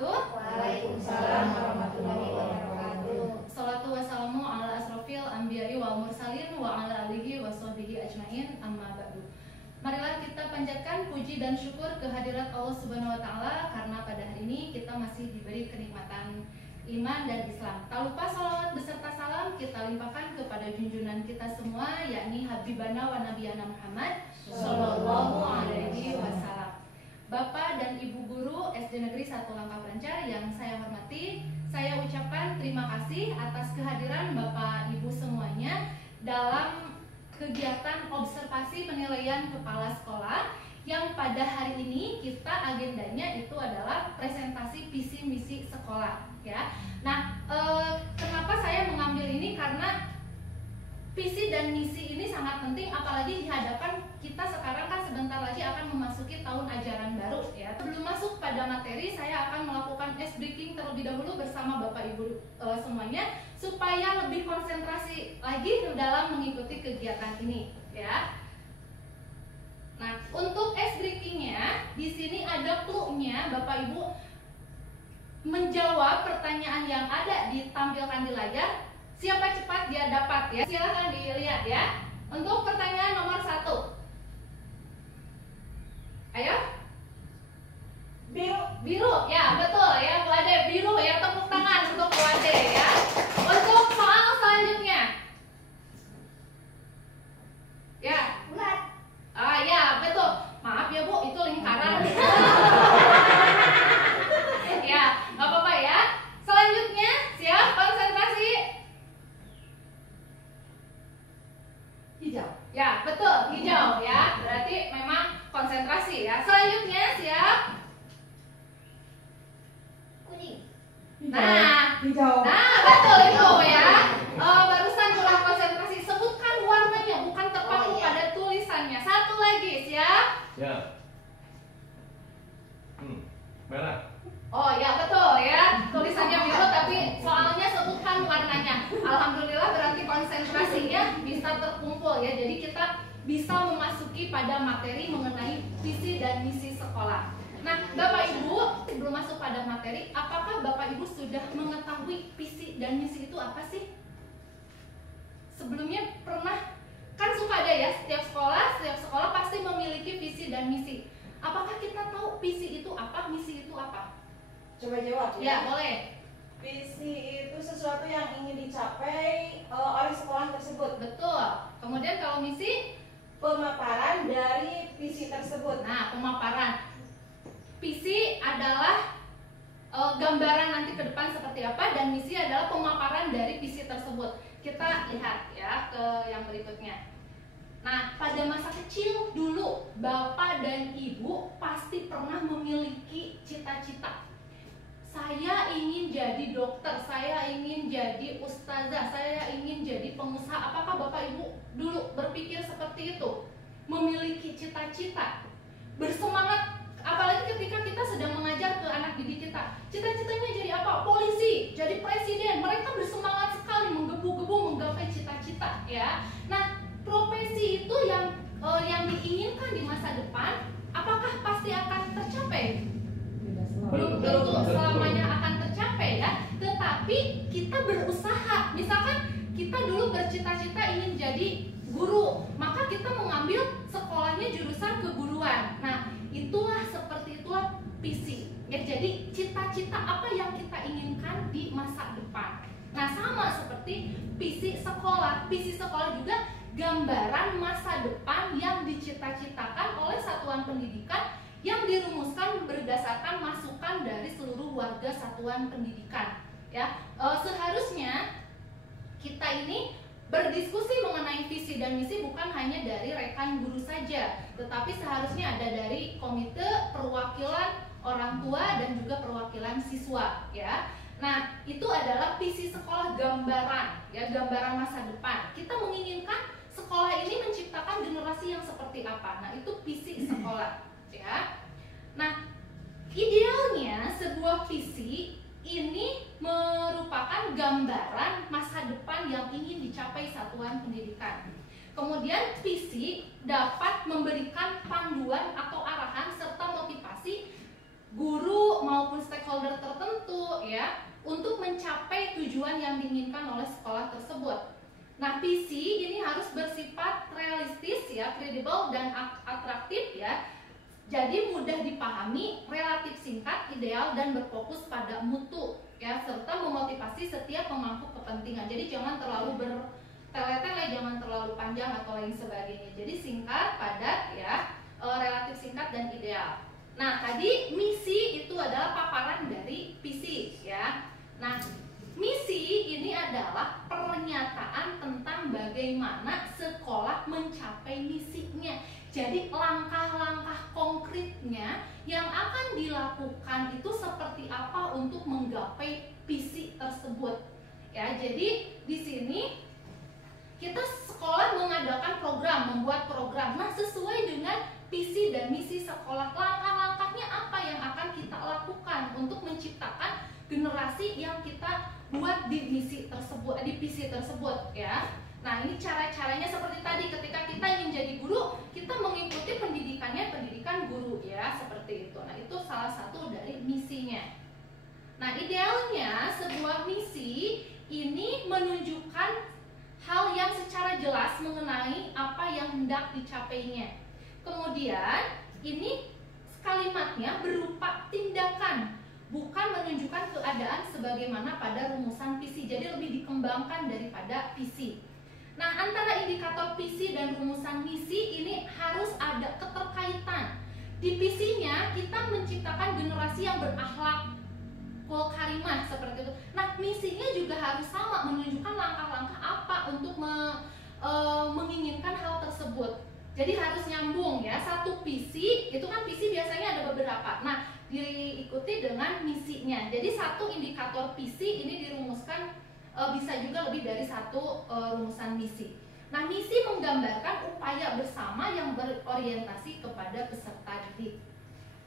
wabarakatuh. Waalaikumsalam warahmatullahi wabarakatuh. Salatu wassalamu ala asrofil anbiya'i wal mursalin wa ala alihi wa sahbihi ajmain, amma ba'du. Marilah kita panjatkan puji dan syukur kehadirat Allah Subhanahu wa taala karena pada hari ini kita masih diberi kenikmatan iman dan Islam. Tak lupa salawat beserta salam kita limpahkan kepada junjungan kita semua, yakni Habibana wa Nabiyana Muhammad Sallallahu Alaihi Wasallam. Bapak dan Ibu Guru SD Negeri 1 Langkah Perancar yang saya hormati, saya ucapkan terima kasih atas kehadiran Bapak Ibu semuanya dalam kegiatan observasi penilaian kepala sekolah yang pada hari ini kita agendanya itu adalah presentasi visi misi sekolah, ya. Nah, kenapa saya mengambil ini? Karena visi dan misi ini sangat penting, apalagi di hadapan kita sekarang kan sebentar lagi akan memasuki tahun ajaran baru, ya. Sebelum masuk pada materi, saya akan melakukan ice breaking terlebih dahulu bersama Bapak Ibu semuanya supaya lebih konsentrasi lagi dalam mengikuti kegiatan ini, ya. Nah, untuk ice breakingnya di sini ada clue-nya. Bapak Ibu menjawab pertanyaan yang ada ditampilkan di layar. Siapa cepat dia dapat, ya. Silahkan dilihat, ya. Untuk pertanyaan nomor 1, ayo. Biru, ya betul ya Bu Ade, biru ya, tepuk tangan untuk Bu Ade ya. Untuk soal selanjutnya, ya. Bulat. Ya betul. Maaf ya Bu, itu lingkaran. Ya, nggak apa-apa ya. Selanjutnya, siap, konsentrasi. Hijau. Ya, betul, hijau ya. Berarti memang konsentrasi ya. Selanjutnya, siap. Kuning. Hijau. Nah, betul itu ya. Barusan kurang konsentrasi. Sebutkan warnanya, bukan terpaku pada tulisannya. Satu lagi, siap. Ya. Merah. Oh ya, betul ya. Tulisannya biru tapi soalnya sebutkan warnanya. Alhamdulillah berarti konsentrasinya bisa terkumpul ya. Jadi kita bisa memasuki pada materi mengenai visi dan misi sekolah. Nah, Bapak Ibu, sebelum masuk pada materi, apakah Bapak Ibu sudah mengetahui visi dan misi itu apa sih? Sebelumnya pernah, kan suka ada ya, setiap sekolah pasti memiliki visi dan misi. Apakah kita tahu visi itu apa, misi itu apa? Coba jawab Ya, ya. boleh. Visi itu sesuatu yang ingin dicapai oleh sekolah tersebut. Betul. Kemudian kalau misi, Pemaparan dari visi tersebut. nah pemaparan. Visi adalah gambaran nanti ke depan seperti apa, dan misi adalah pemaparan dari visi tersebut. Kita lihat ya ke yang berikutnya. Nah, pada masa kecil dulu, Bapak dan Ibu pasti pernah memiliki cita-cita. Saya ingin jadi dokter, saya ingin jadi ustazah, saya ingin jadi pengusaha. Apakah Bapak Ibu dulu berpikir seperti itu? Memiliki cita-cita, bersemangat. Apalagi ketika kita sedang mengajar ke anak didik kita, cita-citanya jadi apa? Polisi, jadi presiden. Mereka bersemangat sekali, menggebu-gebu menggapai cita-cita, ya. Nah, profesi itu yang diinginkan di masa depan, apakah pasti akan tercapai? Belum tentu selamanya akan tercapai ya. Tetapi kita berusaha. Misalkan kita dulu bercita-cita ingin jadi guru, maka kita mengambil sekolahnya jurusan keguruan. Nah, seperti itulah visi. Ya, jadi cita-cita apa yang kita inginkan di masa depan. Nah, sama seperti visi sekolah. Visi sekolah juga gambaran masa depan yang dicita-citakan oleh satuan pendidikan yang dirumuskan berdasarkan masukan dari seluruh warga satuan pendidikan. Ya, seharusnya kita ini berdiskusi mengenai visi dan misi bukan hanya dari rekan guru saja, tetapi seharusnya ada dari komite perwakilan orang tua dan juga perwakilan siswa, ya. Nah, itu adalah visi sekolah, gambaran, ya, gambaran masa depan. Kita menginginkan sekolah ini menciptakan generasi yang seperti apa. Nah, itu visi sekolah, ya. Nah, idealnya sebuah visi ini merupakan gambaran masa depan yang ingin dicapai satuan pendidikan. Kemudian visi dapat memberikan panduan atau arahan serta motivasi guru maupun stakeholder tertentu mencapai tujuan yang diinginkan oleh sekolah tersebut. Nah, visi ini harus bersifat realistis ya, kredibel dan atraktif ya. Jadi mudah dipahami, relatif singkat, ideal dan berfokus pada mutu ya, serta memotivasi setiap pemangku kepentingan. Jadi jangan terlalu bertele-tele, jangan terlalu panjang atau lain sebagainya. Jadi singkat, padat ya, relatif singkat dan ideal. Nah, tadi misi itu adalah paparan dari visi ya. Nah, misi ini adalah pernyataan tentang bagaimana sekolah mencapai misinya. Jadi langkah-langkah konkretnya yang akan dilakukan itu seperti apa untuk menggapai visi tersebut. Ya, jadi di sini kita sekolah mengadakan program, membuat program. Nah, sesuai dengan visi dan misi sekolah, langkah-langkahnya apa yang akan kita lakukan untuk menciptakan generasi yang kita buat di misi tersebut, di visi tersebut ya. Nah, ini cara-caranya seperti tadi, ketika kita ingin jadi guru, kita mengikuti pendidikannya, pendidikan guru ya, seperti itu. Nah, itu salah satu dari misinya. Nah, idealnya sebuah misi ini menunjukkan hal yang secara jelas mengenai apa yang hendak dicapainya. Kemudian, ini kalimatnya berupa tindakan, bukan menunjukkan keadaan sebagaimana pada rumusan visi. Jadi lebih dikembangkan daripada visi. Nah, antara indikator visi dan rumusan misi ini harus ada keterkaitan. Di visinya kita menciptakan generasi yang berakhlak karimah seperti itu. Nah, misinya juga harus sama, menunjukkan langkah-langkah apa untuk menginginkan hal tersebut. Jadi harus nyambung ya. Satu visi, itu kan visi biasanya ada beberapa. Nah, diikuti dengan misinya. Jadi satu indikator visi ini dirumuskan bisa juga lebih dari satu rumusan misi. Nah, misi menggambarkan upaya bersama yang berorientasi kepada peserta didik.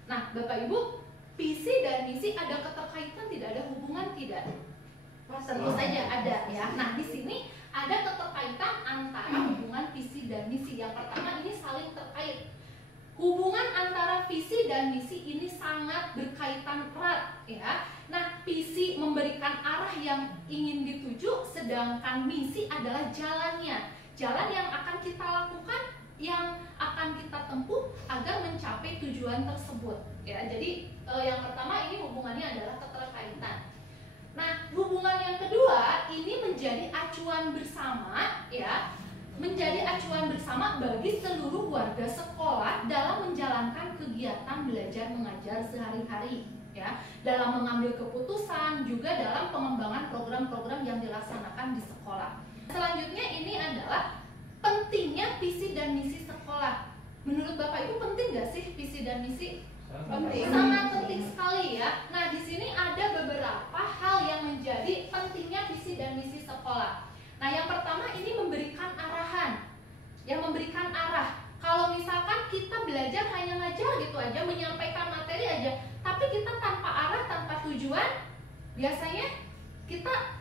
Nah, Bapak Ibu, visi dan misi ada keterkaitan tidak, ada hubungan tidak? Tentu saja ada ya. Nah, di sini ada keterkaitan antara hubungan visi dan misi. Yang pertama, ini saling terkait. Hubungan antara visi dan misi ini sangat berkaitan erat ya. Nah, visi memberikan arah yang ingin dituju, sedangkan misi adalah jalannya. Jalan yang akan kita lakukan, yang akan kita tempuh agar mencapai tujuan tersebut. Ya, jadi yang pertama ini hubungannya adalah keterkaitan. Nah, hubungan yang kedua ini menjadi acuan bersama ya. Menjadi acuan bersama bagi seluruh warga sekolah dalam menjalankan kegiatan belajar mengajar sehari-hari ya, dalam mengambil keputusan, juga dalam pengembangan program-program yang dilaksanakan di sekolah. Selanjutnya ini adalah pentingnya visi dan misi sekolah. Menurut Bapak Ibu penting nggak sih visi dan misi? Penting. Sangat penting sekali ya. Nah, di sini ada beberapa hal yang menjadi pentingnya visi dan misi sekolah. Nah, yang pertama ini memberikan arahan, yang memberikan arah. Kalau misalkan kita belajar hanya ngajar gitu aja, menyampaikan materi aja, tapi kita tanpa arah, tanpa tujuan, biasanya kita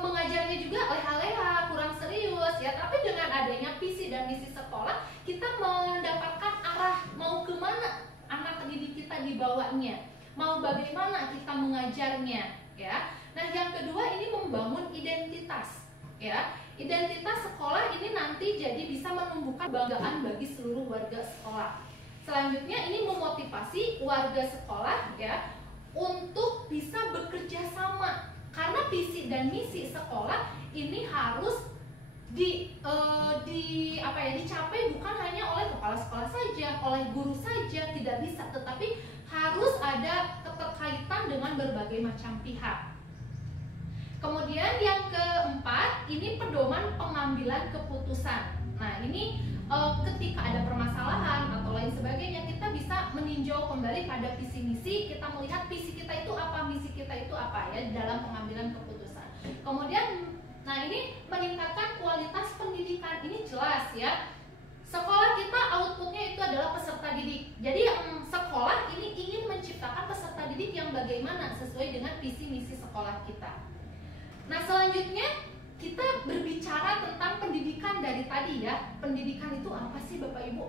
mengajarnya juga leha-leha, kurang serius ya. Tapi dengan adanya visi dan misi sekolah, kita mendapatkan arah mau kemana anak didik kita dibawanya, mau bagaimana kita mengajarnya ya. Nah, yang kedua ini membangun identitas. Ya, identitas sekolah ini nanti jadi bisa menumbuhkan kebanggaan bagi seluruh warga sekolah. Selanjutnya ini memotivasi warga sekolah ya untuk bisa bekerja sama, karena visi dan misi sekolah ini harus dicapai bukan hanya oleh kepala sekolah saja, oleh guru saja, tidak bisa, tetapi harus ada keterkaitan dengan berbagai macam pihak. Kemudian yang keempat, ini pedoman pengambilan keputusan. Nah, ini ketika ada permasalahan atau lain sebagainya, kita bisa meninjau kembali pada visi misi, kita melihat visi kita itu apa, misi kita itu apa ya dalam pengambilan keputusan. Kemudian, nah ini meningkatkan kualitas pendidikan, ini jelas ya. Sekolah kita outputnya itu adalah peserta didik. Jadi sekolah ini ingin menciptakan peserta didik yang bagaimana sesuai dengan visi misi sekolah kita. Nah, selanjutnya kita berbicara tentang pendidikan dari tadi ya. Pendidikan itu apa sih Bapak Ibu?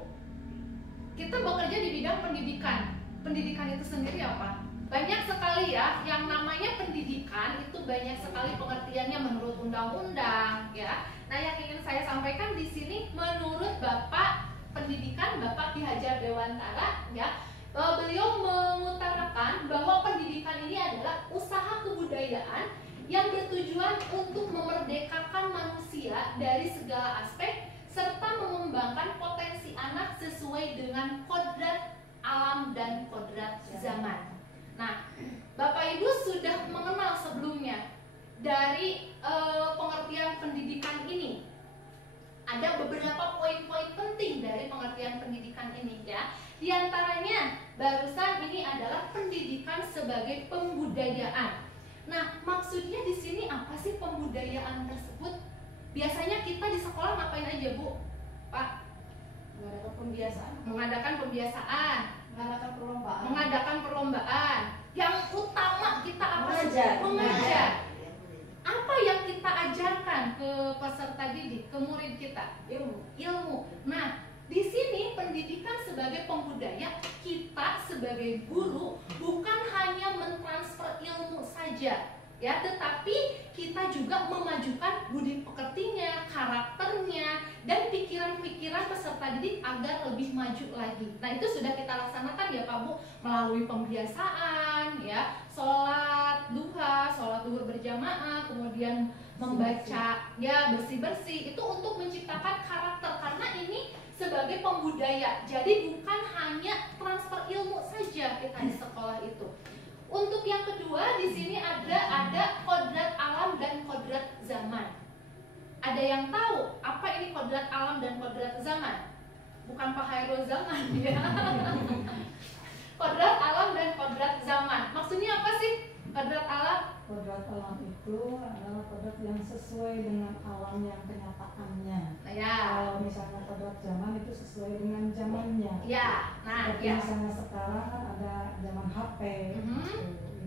Kita bekerja di bidang pendidikan. Pendidikan itu sendiri apa? banyak sekali ya yang namanya pendidikan itu banyak sekali pengertiannya menurut undang-undang ya. Nah, yang ingin saya sampaikan di sini menurut Bapak Pendidikan Bapak Ki Hajar Dewantara ya, beliau mengutarakan bahwa pendidikan ini adalah usaha kebudayaan yang bertujuan untuk memerdekakan manusia dari segala aspek serta mengembangkan potensi anak sesuai dengan kodrat alam dan kodrat zaman. Nah, Bapak Ibu sudah mengenal sebelumnya dari pengertian pendidikan ini. Ada beberapa poin-poin penting dari pengertian pendidikan ini ya. Di antaranya barusan ini adalah pendidikan sebagai pembudayaan. Nah, maksudnya di sini apa sih pembudayaan tersebut? Biasanya kita di sekolah ngapain aja, Bu? Pak? Mengadakan pembiasaan. Mengadakan pembiasaan, Mengadakan perlombaan. mengadakan perlombaan. Yang utama kita apa sih? Mengajar. Mengajar. Apa yang kita ajarkan ke peserta didik, ke murid kita? Ilmu. Nah, di sini pendidikan sebagai pembudaya, kita sebagai guru bukan hanya mentransfer ilmu saja, ya, tetapi kita juga memajukan budi pekertinya, karakternya, dan pikiran-pikiran peserta didik agar lebih maju lagi. Nah, itu sudah kita laksanakan ya Pak Bu, melalui pembiasaan, ya, sholat duha, sholat duhur berjamaah, kemudian membaca, ya, bersih-bersih, itu untuk menciptakan karakter, karena ini sebagai pembudaya. Jadi bukan hanya transfer ilmu saja kita di sekolah itu. Untuk yang kedua di sini ada kodrat alam dan kodrat zaman. Ada yang tahu apa ini kodrat alam dan kodrat zaman? Bukan Pak Hairul zaman ya. Kodrat alam dan kodrat zaman. Maksudnya apa sih kodrat alam? Kodrat alam itu adalah kodrat yang sesuai dengan alam yang kenyataannya. Nah, ya. Kalau misalnya kodrat zaman itu sesuai dengan zamannya. Ya, nah, Seperti ya. misalnya sekarang kan ada zaman HP,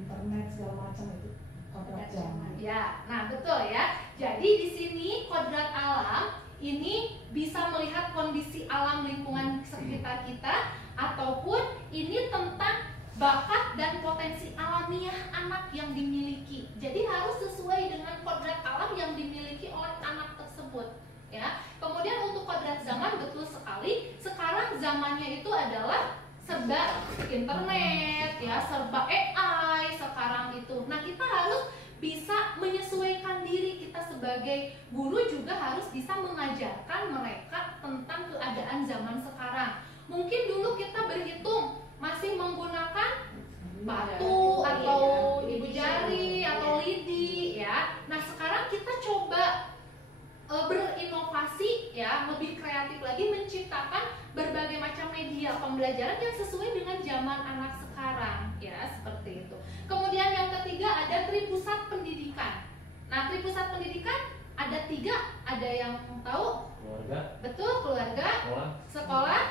internet segala macam itu kodrat zaman. Ya, nah betul ya. Jadi di sini kodrat alam ini bisa melihat kondisi alam lingkungan sekitar kita, ataupun ini tentang bakat dan potensi alamiah anak yang dimiliki. Jadi harus sesuai dengan kodrat alam yang dimiliki oleh anak tersebut, ya. Kemudian untuk kodrat zaman, betul sekali. Sekarang zamannya itu adalah serba internet, ya, serba AI sekarang itu. Nah, kita harus bisa menyesuaikan diri. Kita sebagai guru juga harus bisa mengajarkan mereka tentang keadaan zaman sekarang. Mungkin dulu kita berhitung masih menggunakan batu atau ibu jari atau lidi, ya. Nah, sekarang kita coba berinovasi, ya, lebih kreatif lagi, menciptakan berbagai macam media pembelajaran yang sesuai dengan zaman anak sekarang, ya, seperti itu. Kemudian yang ketiga ada tripusat pendidikan. Nah, tripusat pendidikan ada 3, ada yang tahu? Keluarga. Betul, keluarga, sekolah,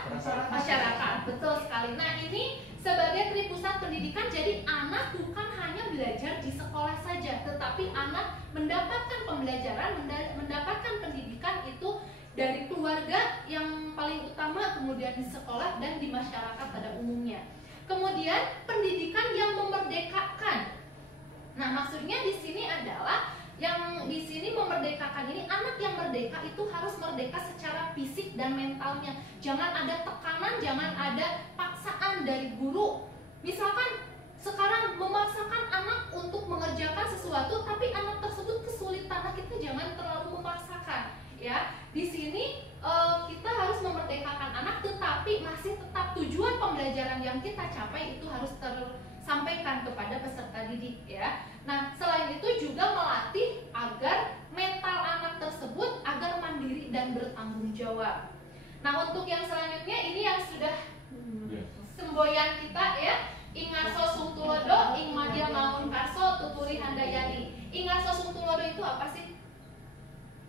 masyarakat. Betul sekali. Nah, ini sebagai tripusat pendidikan, jadi anak bukan hanya belajar di sekolah saja, tetapi anak mendapatkan pembelajaran, mendapatkan pendidikan itu dari keluarga yang paling utama, kemudian di sekolah dan di masyarakat pada umumnya. Kemudian pendidikan yang memerdekakan. Nah, maksudnya di sini adalah yang di sini memerdekakan ini, anak yang merdeka itu harus merdeka secara fisik dan mentalnya. Jangan ada tekanan, jangan ada paksaan dari guru. Misalkan sekarang memaksakan anak untuk mengerjakan sesuatu, tapi anak tersebut kesulitan. Nah, kita jangan terlalu memaksakan, ya. Di sini kita harus memerdekakan anak, tetapi masih tetap tujuan pembelajaran yang kita capai itu harus tersampaikan kepada peserta didik, ya. Nah, selain itu juga melatih agar mental anak tersebut agar mandiri dan bertanggung jawab. Nah, untuk yang selanjutnya ini yang sudah semboyan kita, ya. Ingaso sungtulodo, ing madya maun karso, tuturi handayani. Ingaso sungtulodo itu apa sih?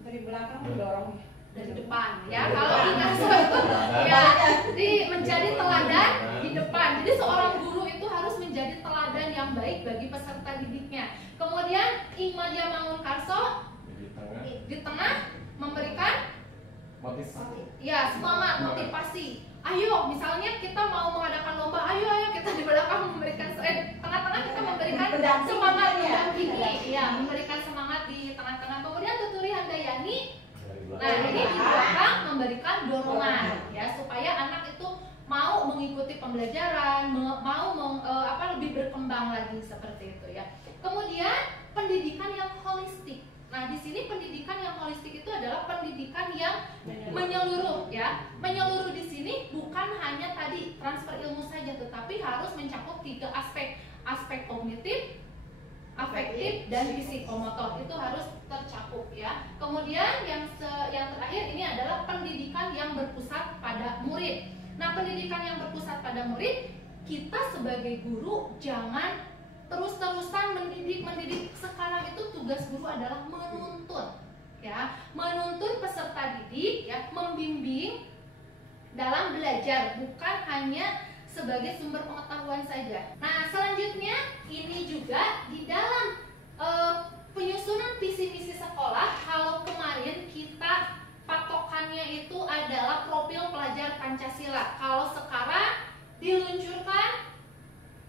Dari belakang mendorong. Dari depan, ya. Kalau ingaso itu ya menjadi teladan di depan. Jadi seorang guru itu harus menjadi teladan yang baik bagi peserta didiknya. Kemudian ing madya maun karso, di tengah memberikan motivasi. ya, semangat, motivasi ayo misalnya kita mau mengadakan lomba, ayo kita di belakang memberikan tengah-tengah kita memberikan semangat mendampingi, ya memberikan semangat di tengah-tengah. Kemudian Tuturi Handayani, nah ini di belakang memberikan dorongan ya supaya anak itu mau mengikuti pembelajaran, lebih berkembang lagi seperti itu ya. Kemudian pendidikan yang holistik. Nah, di sini pendidikan yang holistik itu adalah pendidikan yang menyeluruh ya. Menyeluruh di sini bukan hanya tadi transfer ilmu saja, tetapi harus mencakup 3 aspek. Aspek kognitif, afektif, dan psikomotor itu harus tercakup ya. Kemudian yang terakhir ini adalah pendidikan yang berpusat pada murid. Nah, pendidikan yang berpusat pada murid, kita sebagai guru jangan terus-terusan mendidik. Sekarang itu tugas guru adalah menuntun ya, menuntun peserta didik ya, membimbing dalam belajar, bukan hanya sebagai sumber pengetahuan saja. Nah, selanjutnya ini juga di dalam penyusunan visi misi sekolah. Kalau kemarin kita patokannya itu adalah profil pelajar Pancasila, kalau sekarang diluncurkan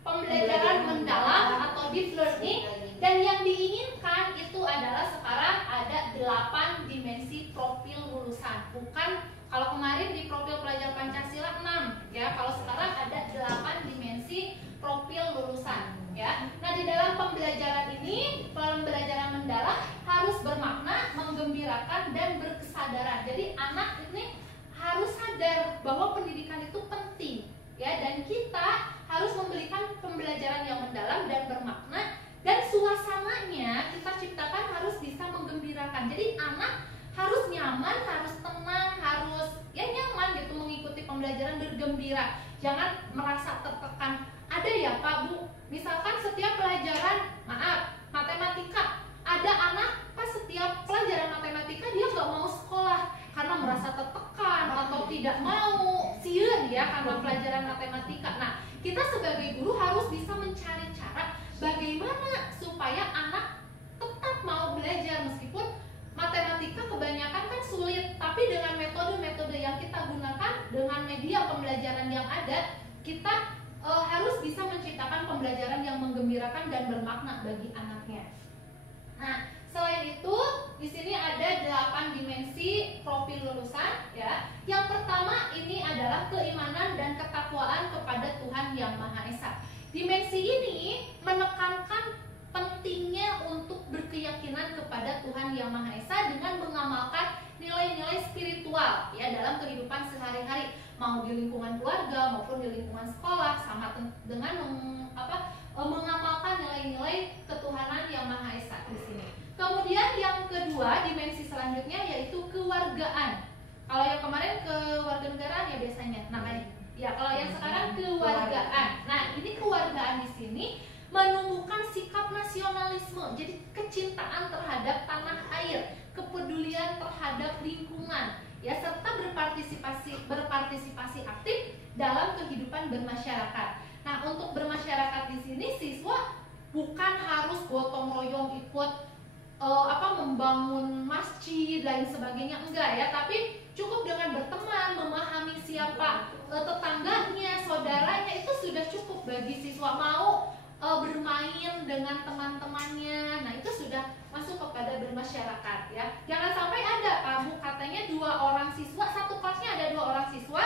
pembelajaran mendalam atau deep learning, dan yang diinginkan itu adalah sekarang ada 8 dimensi profil lulusan. Bukan kalau kemarin di profil pelajar Pancasila 6 ya, kalau sekarang ada 8 dimensi profil lulusan ya. Nah, di dalam pembelajaran ini, pembelajaran mendalam harus bermakna, menggembirakan, dan berkesadaran. Jadi anak ini harus sadar bahwa pendidikan itu penting ya, dan kita harus memberikan pembelajaran yang mendalam dan bermakna, dan suasananya kita ciptakan harus bisa menggembirakan. Jadi anak harus nyaman, harus tenang, harus ya nyaman gitu mengikuti pembelajaran, bergembira. Jangan merasa tertekan. Ada ya Pak Bu, misalkan setiap pelajaran, matematika, ada anak pas setiap pelajaran matematika dia nggak mau sekolah karena merasa tertekan atau tidak mau sieun ya karena pelajaran matematika. Nah, kita sebagai guru harus bisa mencari cara bagaimana supaya anak tetap mau belajar, meskipun matematika kebanyakan kan sulit, tapi dengan metode-metode yang kita gunakan, dengan media pembelajaran yang ada, kita harus bisa menciptakan pembelajaran yang menggembirakan dan bermakna bagi anaknya. Nah, selain itu di sini ada 8 dimensi profil lulusan ya. Yang pertama ini adalah keimanan dan ketakwaan kepada Tuhan Yang Maha Esa. Dimensi ini menekankan pentingnya untuk berkeyakinan kepada Tuhan Yang Maha Esa dengan mengamalkan nilai-nilai spiritual ya dalam kehidupan sehari-hari, mau di lingkungan keluarga maupun di lingkungan sekolah, sama dengan mengamalkan nilai-nilai ketuhanan Yang Maha Esa di sini. Kemudian yang kedua, dimensi selanjutnya yaitu kewargaan. Kalau yang kemarin kewarganegaraan ya biasanya. Nah, ya kalau yang sekarang kewargaan. Nah, ini kewargaan di sini menumbuhkan sikap nasionalisme, jadi kecintaan terhadap tanah air, kepedulian terhadap lingkungan, ya, serta berpartisipasi aktif dalam kehidupan bermasyarakat. Nah, untuk bermasyarakat di sini siswa bukan harus gotong royong ikut membangun masjid lain sebagainya, enggak ya, tapi cukup dengan berteman, memahami siapa tetangganya, saudaranya, itu sudah cukup bagi siswa. Mau bermain dengan teman-temannya, nah itu sudah masuk kepada bermasyarakat ya. Jangan sampai ada Pak Bu katanya 2 orang siswa, satu kelasnya ada 2 orang siswa,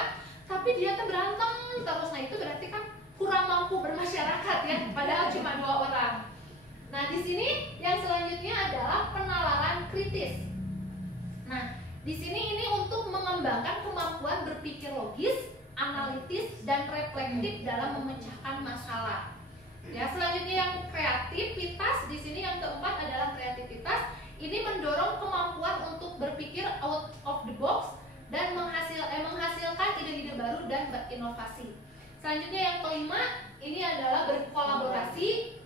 tapi dia tuh berantem terus. Nah itu berarti kan kurang mampu bermasyarakat ya, padahal cuma 2 orang. Nah di sini yang selanjutnya adalah penalaran kritis. Nah di sini ini untuk mengembangkan kemampuan berpikir logis, analitis, dan reflektif dalam memecahkan masalah. Ya, selanjutnya yang kreativitas, di sini yang keempat adalah kreativitas. Ini mendorong kemampuan untuk berpikir out of the box dan menghasilkan ide-ide baru dan berinovasi. Selanjutnya yang kelima, ini adalah berkolaborasi,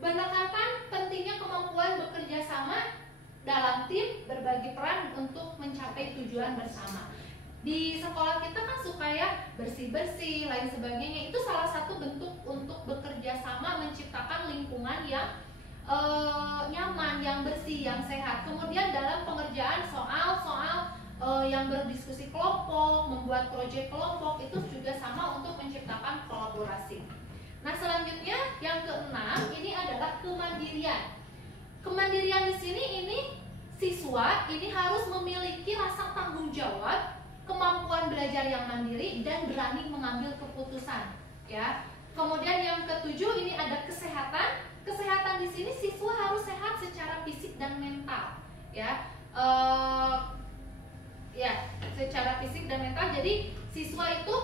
menekankan pentingnya kemampuan bekerja sama dalam tim, berbagi peran untuk mencapai tujuan bersama. Di sekolah kita kan suka ya bersih-bersih, lain sebagainya. Itu salah satu bentuk untuk bekerja sama, menciptakan lingkungan yang nyaman, yang bersih, yang sehat. Kemudian dalam pengerjaan soal yang berdiskusi kelompok, membuat proyek kelompok, itu juga sama untuk menciptakan kolaborasi. Nah, selanjutnya yang keenam ini adalah kemandirian. Kemandirian di sini ini siswa ini harus memiliki rasa tanggung jawab, kemampuan belajar yang mandiri dan berani mengambil keputusan, ya. Kemudian yang ketujuh ini ada kesehatan. Kesehatan di sini siswa harus sehat secara fisik dan mental, ya. Secara fisik dan mental. Jadi siswa itu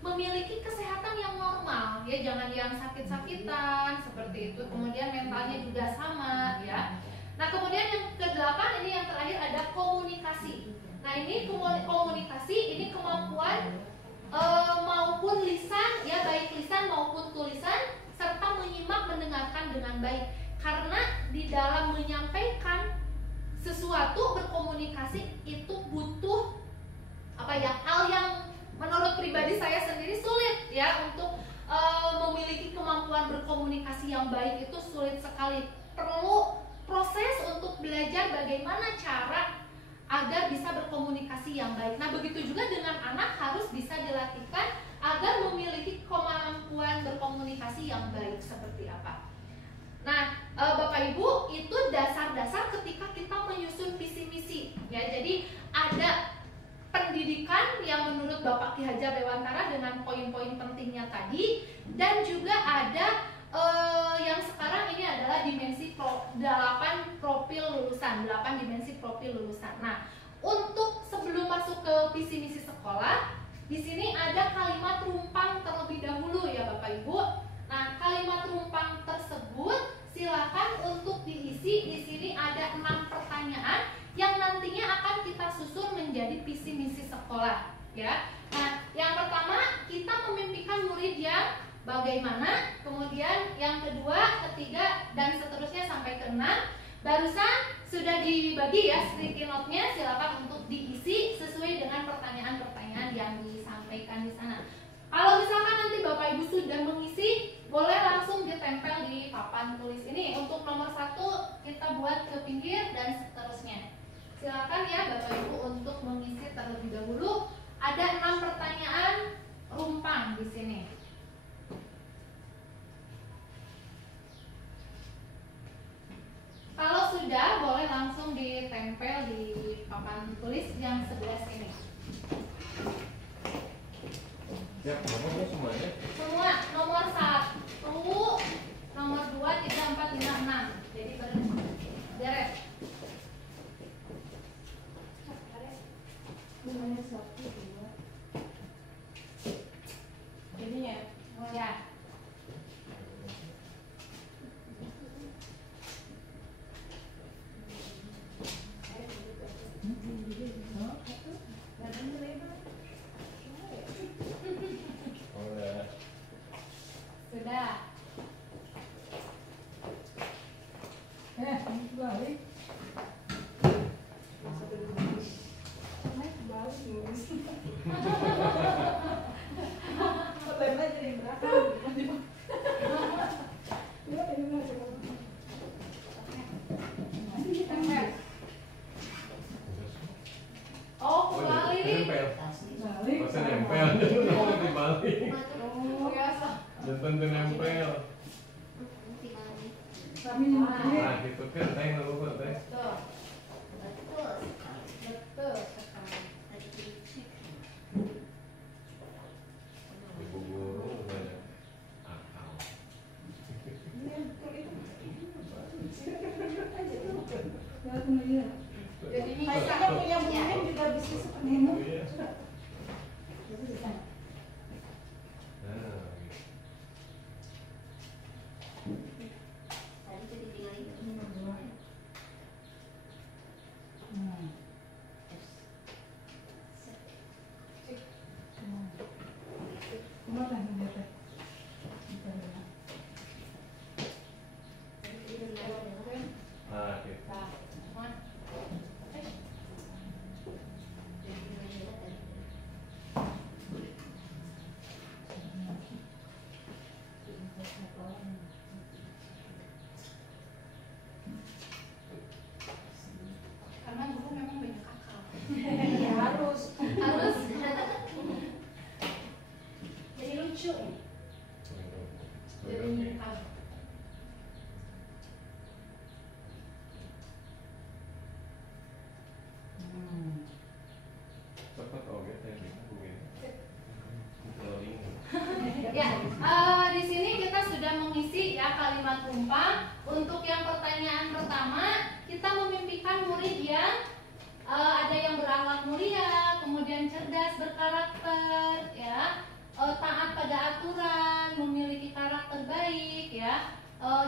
memiliki kesehatan yang normal, ya, jangan yang sakit-sakitan seperti itu. Kemudian mentalnya juga sama, ya. Nah, kemudian yang kedelapan ini yang terakhir ada komunikasi. Nah, ini komunikasi ini kemampuan maupun lisan, ya, baik lisan maupun tulisan, serta menyimak, mendengarkan dengan baik. Karena di dalam menyampaikan sesuatu, berkomunikasi itu butuh hal yang menurut pribadi saya sendiri sulit, ya, untuk memiliki kemampuan berkomunikasi yang baik itu sulit sekali. Perlu proses untuk belajar bagaimana cara agar bisa berkomunikasi yang baik. Nah, begitu juga dengan anak harus bisa dilatihkan agar memiliki kemampuan berkomunikasi yang baik seperti apa. Nah, Bapak Ibu, itu dasar-dasar ketika kita menyusun visi misi, ya. Jadi ada pendidikan yang menurut Bapak Ki Hajar Dewantara dengan poin-poin pentingnya tadi, dan juga ada yang sekarang ini adalah dimensi 8 profil lulusan, 8 dimensi profil lulusan. Nah, untuk sebelum masuk ke visi misi sekolah, di sini ada kalimat rumpang terlebih dahulu, ya Bapak Ibu. Nah, kalimat rumpang tersebut silakan untuk diisi. Di sini ada 6 pertanyaan yang nantinya akan kita susun menjadi visi misi sekolah, ya. Nah, yang pertama, kita memimpikan murid yang bagaimana, kemudian yang kedua, ketiga, dan seterusnya sampai ke 6. Barusan sudah dibagi, ya, sticky note-nya, silakan untuk diisi sesuai dengan pertanyaan-pertanyaan yang disampaikan di sana. Kalau misalkan nanti Bapak Ibu sudah mengisi, boleh langsung ditempel di papan tulis ini. Untuk nomor 1 kita buat ke pinggir dan seterusnya. Silakan, ya, Bapak Ibu untuk mengisi terlebih dahulu. Ada 6 pertanyaan rumpang di sini. Kalau sudah, boleh langsung ditempel di papan tulis yang sebelah sini. Ya, nomornya semuanya. Semua nomor 1, nomor 2, 3, 4, 5, 6. Jadi beres. Namanya 1, 2. Jadinya, ya. Sudah. Balik. Lemnya jadi belakang. Oh, kembali. Nempel. Balik. Masa nempel, mau dibalik. Oh, biasa. Jangan nempel. Kami nyuci. Nah, gitu kan, teh lalu teh. Betul. Betul sekali. Ibu guru banyak akal. Jadi ini Kayaknya punya mungkin juga bisa seperti itu. Iya. Bisa. Nah, nah, gitu. karena guru memang banyak akal. Iya. untuk yang pertanyaan pertama, kita memimpikan murid yang ada yang berakhlak mulia, kemudian cerdas, berkarakter, ya, taat pada aturan, memiliki karakter baik, ya,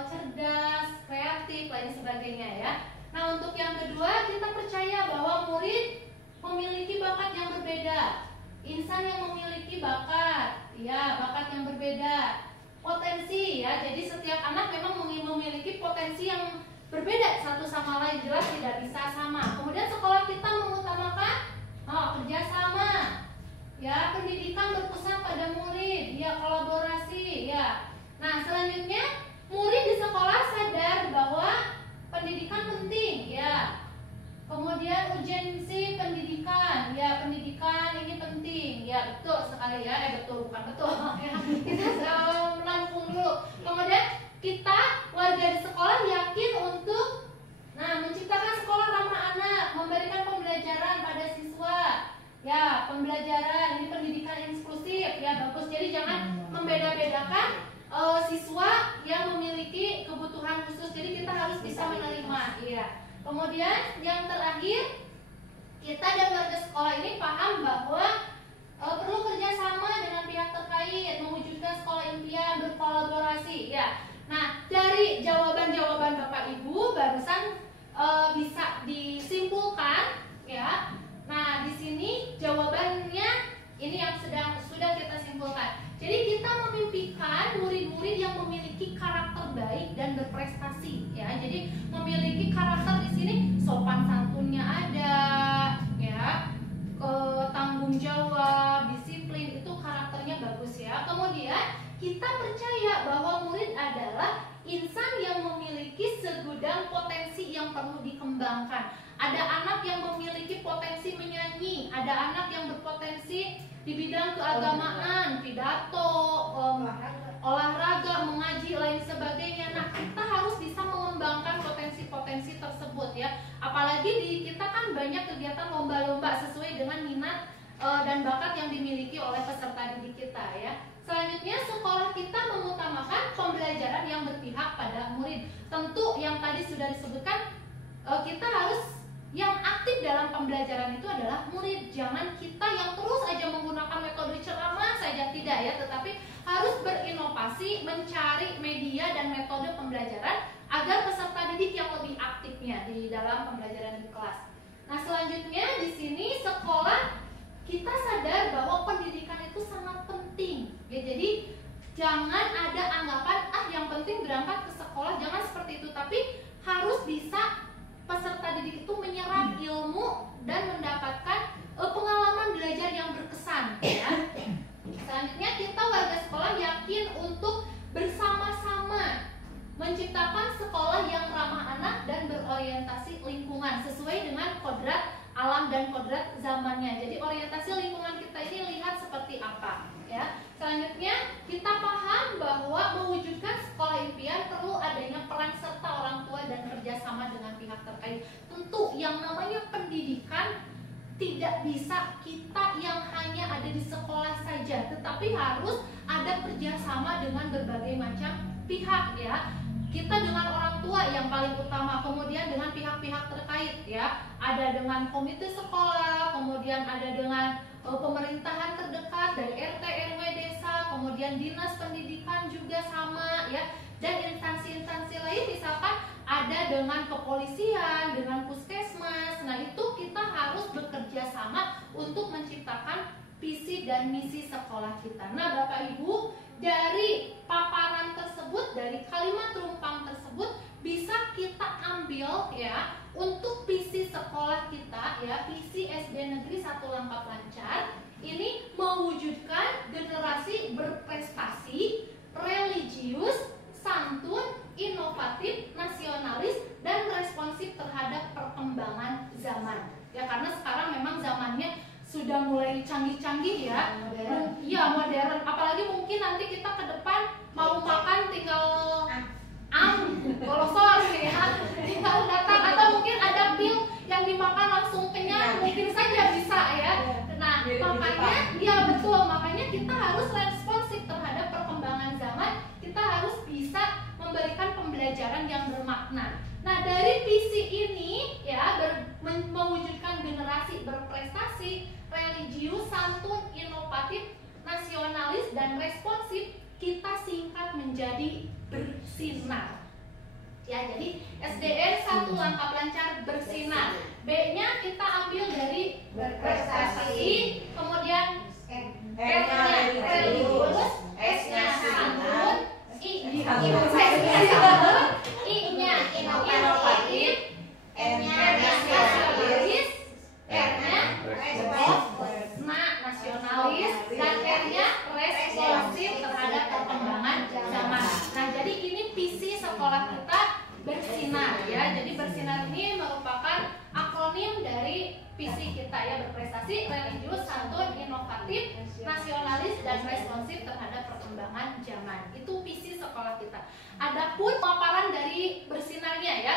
cerdas, kreatif, lain sebagainya, ya. Nah, untuk yang kedua, kita percaya bahwa murid memiliki bakat yang berbeda, insan yang memiliki bakat, ya, bakat yang berbeda, potensi, ya. Jadi setiap anak memang memiliki potensi yang berbeda satu sama lain, jelas tidak bisa sama. Kemudian sekolah kita mengutamakan kerjasama, ya, pendidikan berpusat pada murid, ya, kolaborasi, ya. Nah, selanjutnya murid di sekolah sadar bahwa pendidikan penting, ya. Kemudian urgensi pendidikan, ya, pendidikan ini penting, ya, betul sekali, ya, betul bukan betul, ya. Kita menampung dulu. Kemudian kita warga di sekolah yakin untuk menciptakan sekolah ramah anak, memberikan pembelajaran pada siswa, ya, pembelajaran ini pendidikan inklusif, ya, bagus. Jadi jangan membeda-bedakan siswa yang memiliki kebutuhan khusus. Jadi kita harus bisa menerima, ya. Kemudian yang terakhir, kita dan warga sekolah ini paham bahwa perlu kerjasama dengan pihak terkait, mewujudkan sekolah impian, berkolaborasi, ya. Nah, dari jawaban-jawaban Bapak Ibu barusan bisa disimpulkan, ya. Nah, di sini jawabannya ini yang sudah kita simpulkan. Jadi kita memimpikan murid-murid yang memiliki karakter baik dan berprestasi, ya. Jadi memiliki karakter di sini sopan santunnya ada, ya. Tanggung jawab, disiplin itu karakternya bagus, ya. Kemudian kita percaya bahwa murid adalah insan yang memiliki segudang potensi yang perlu dikembangkan. Ada anak yang memiliki potensi menyanyi, ada anak yang berpotensi di bidang keagamaan, pidato, olahraga, mengaji, lain sebagainya. Nah, kita harus bisa mengembangkan potensi-potensi tersebut, ya. Apalagi di kita kan banyak kegiatan lomba-lomba sesuai dengan minat dan bakat yang dimiliki oleh peserta didik kita, ya. Selanjutnya, sekolah kita mengutamakan pembelajaran yang berpihak pada murid. Tentu yang tadi sudah disebutkan, kita harus yang aktif dalam pembelajaran itu adalah murid. Jangan kita yang terus aja menggunakan metode ceramah saja, tidak, ya, tetapi harus berinovasi, mencari media dan metode pembelajaran agar peserta didik yang lebih aktifnya di dalam pembelajaran di kelas. Nah, selanjutnya di sini sekolah kita sadar bahwa pendidikan itu sangat penting, ya. Jadi jangan ada anggapan yang penting berangkat ke sekolah, jangan seperti itu, tapi harus bisa peserta didik itu menyerap ilmu dan mendapatkan pengalaman belajar yang berkesan, ya. Selanjutnya kita warga sekolah yakin untuk bersama-sama menciptakan sekolah yang ramah anak dan berorientasi lingkungan sesuai dengan kodrat alam dan kodrat zamannya. Jadi orientasi lingkungan kita ini lihat seperti apa, ya. Selanjutnya kita paham bahwa mewujudkan sekolah impian perlu adanya peran serta orang tua dan kerjasama dengan pihak terkait. Tentu yang namanya pendidikan tidak bisa kita yang hanya ada di sekolah saja, tetapi harus ada kerjasama dengan berbagai macam pihak, ya. Kita dengan orang tua yang paling utama, kemudian dengan pihak-pihak terkait, ya. Ada dengan komite sekolah, kemudian ada dengan pemerintahan terdekat dari RT, RW, desa, kemudian dinas pendidikan juga sama, ya. Dan instansi-instansi lain misalkan ada dengan kepolisian, dengan puskesmas. Nah, itu kita harus bekerja sama untuk menciptakan visi dan misi sekolah kita. Nah, Bapak Ibu, dari paparan tersebut, dari kalimat rumpang tersebut bisa kita ambil, ya, untuk visi sekolah kita, ya, visi SD Negeri 1 Lampat Lancar ini mewujudkan generasi berprestasi, religius, santun, inovatif, nasionalis, dan responsif terhadap perkembangan zaman. Ya, karena sekarang memang zamannya sudah mulai canggih-canggih, ya. Iya, modern. Apalagi mungkin nanti kita ke depan mau makan tinggal golosor, ya, tinggal datang, atau mungkin ada pil yang dimakan langsung kenyang, mungkin saja bisa, ya. Nah, makanya, ya betul, makanya kita harus responsif terhadap perkembangan zaman. Kita harus bisa memberikan pembelajaran yang bermakna inovatif, nasionalis, dan responsif kita singkat menjadi bersinar. Ya, jadi SDN 1 langkah lancar bersinar. B-nya kita ambil dari berprestasi, kemudian R-nya religius, S-nya santun, I-nya inovatif, N-nya nasionalis, R-nya nasionalis, dan R-nya responsif terhadap perkembangan zaman. Nah, jadi ini visi sekolah kita bersinar ya. Jadi bersinar ini merupakan akronim dari visi kita ya, berprestasi, religius, santun, inovatif, nasionalis, dan responsif terhadap perkembangan zaman. Itu visi sekolah kita. Adapun paparan dari bersinarnya ya,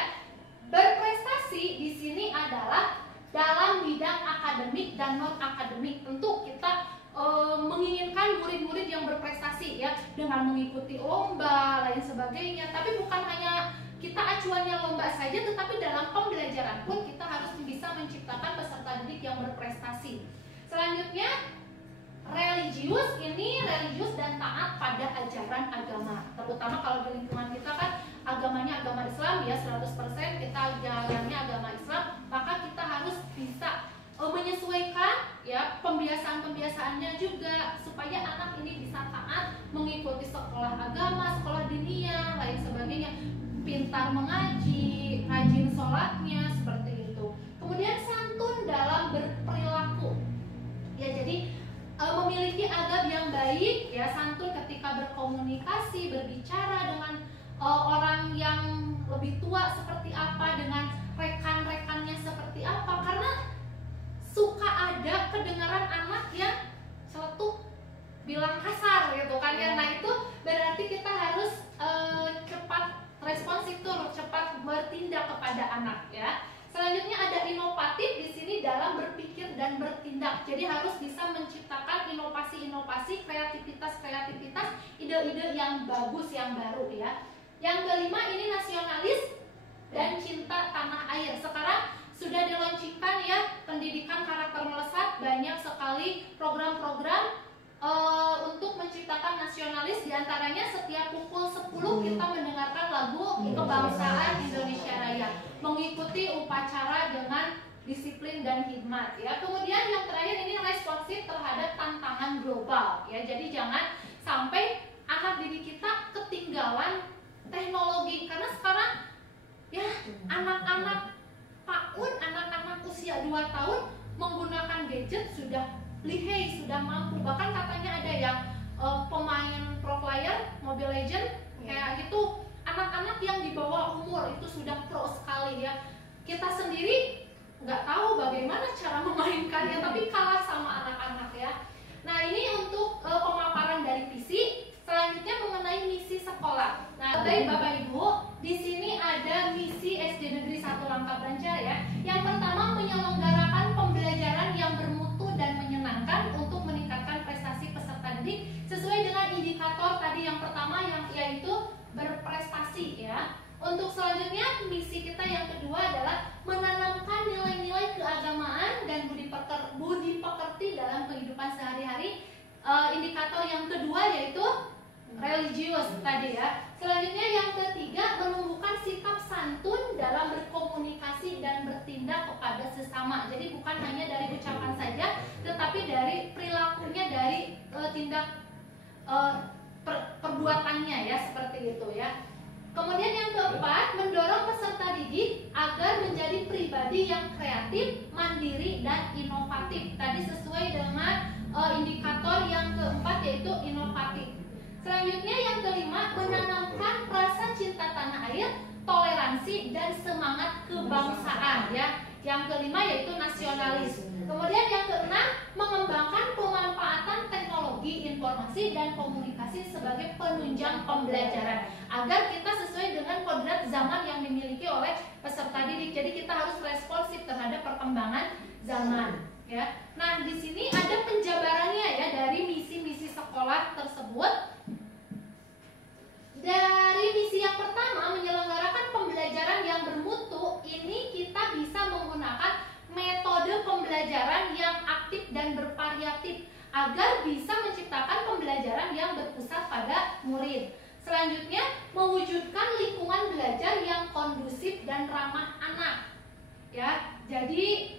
berprestasi di sini adalah dalam bidang akademik dan non akademik. Tentu kita menginginkan murid-murid yang berprestasi ya, dengan mengikuti lomba lain sebagainya. Tapi bukan hanya kita acuannya lomba saja, tetapi dalam pembelajaran pun kita harus bisa menciptakan peserta didik yang berprestasi. Selanjutnya religius, ini religius dan taat pada ajaran agama. Terutama kalau di lingkungan kita kan agamanya agama Islam ya, 100% kita jalannya agama Islam, maka kita harus bisa menyesuaikan ya pembiasaan-pembiasaannya juga supaya anak ini bisa taat mengikuti sekolah agama, sekolah diniyah, lain sebagainya, pintar mengaji, rajin sholatnya seperti itu. Kemudian santun dalam berperilaku ya, jadi memiliki adab yang baik ya, santun ketika berkomunikasi, berbicara dengan orang yang lebih tua seperti apa, dengan rekan-rekannya seperti apa, karena suka ada kedengaran anak yang seletuk bilang kasar gitu kan ya. Nah, itu berarti kita harus cepat responsif tuh, cepat bertindak kepada anak ya. Selanjutnya ada inovatif di sini dalam berpikir dan bertindak. Jadi harus bisa menciptakan inovasi-inovasi, kreativitas, ide-ide yang bagus, yang baru ya. Yang kelima ini nasionalis dan cinta tanah air. Sekarang sudah dilaunchingkan ya pendidikan karakter melesat, banyak sekali program-program untuk menciptakan nasionalis. Diantaranya setiap pukul 10 kita mendengarkan lagu kebangsaan Indonesia Raya, mengikuti upacara dengan disiplin dan hikmat ya. Kemudian yang terakhir ini responsif terhadap tantangan global ya. Jadi jangan sampai anak didik kita ketinggalan teknologi, karena sekarang ya anak-anak PAUD, anak-anak usia 2 tahun menggunakan gadget sudah lihai, sudah mampu. Bahkan katanya ada yang pemain pro player Mobile Legend kayak gitu, anak-anak yang di bawah umur itu sudah pro sekali ya. Kita sendiri nggak tahu bagaimana cara memainkannya, tapi kalah sama anak-anak ya. Nah, ini untuk pemaparan dari visi. Selanjutnya mengenai misi sekolah. Nah, baik Bapak Ibu, di sini ada misi SD Negeri 1 Langkah Banjar ya. Yang pertama, menyelenggarakan pembelajaran yang bermutu dan menyenangkan untuk meningkatkan prestasi peserta didik sesuai dengan indikator tadi yang pertama, yang yaitu berprestasi ya. Untuk selanjutnya, misi kita yang kedua adalah menanamkan nilai-nilai keagamaan dan budi pekerti dalam kehidupan sehari-hari. Indikator yang kedua yaitu religius tadi ya. Selanjutnya yang ketiga, menumbuhkan sikap santun dalam berkomunikasi dan bertindak kepada sesama. Jadi bukan hanya dari ucapan saja, tetapi dari perilakunya, dari tindak perbuatannya ya, seperti itu ya. Kemudian yang keempat, mendorong peserta didik agar menjadi pribadi yang kreatif, mandiri, dan inovatif. Tadi sesuai dengan indikator yang keempat yaitu inovatif. Selanjutnya yang kelima, menanamkan rasa cinta tanah air, toleransi, dan semangat kebangsaan ya. Yang kelima yaitu nasionalis. Kemudian yang keenam, mengembangkan pemanfaatan teknologi informasi dan komunikasi sebagai penunjang pembelajaran agar kita sesuai dengan kodrat zaman yang dimiliki oleh peserta didik. Jadi kita harus responsif terhadap perkembangan zaman ya. Nah, di sini ada penjabarannya ya dari misi-misi sekolah tersebut. Dari misi yang pertama, menyelenggarakan pembelajaran yang bermutu, ini kita bisa menggunakan metode pembelajaran yang aktif dan bervariatif agar agar bisa menciptakan pembelajaran yang berpusat pada murid. Selanjutnya, mewujudkan lingkungan belajar yang kondusif dan ramah anak. Ya, jadi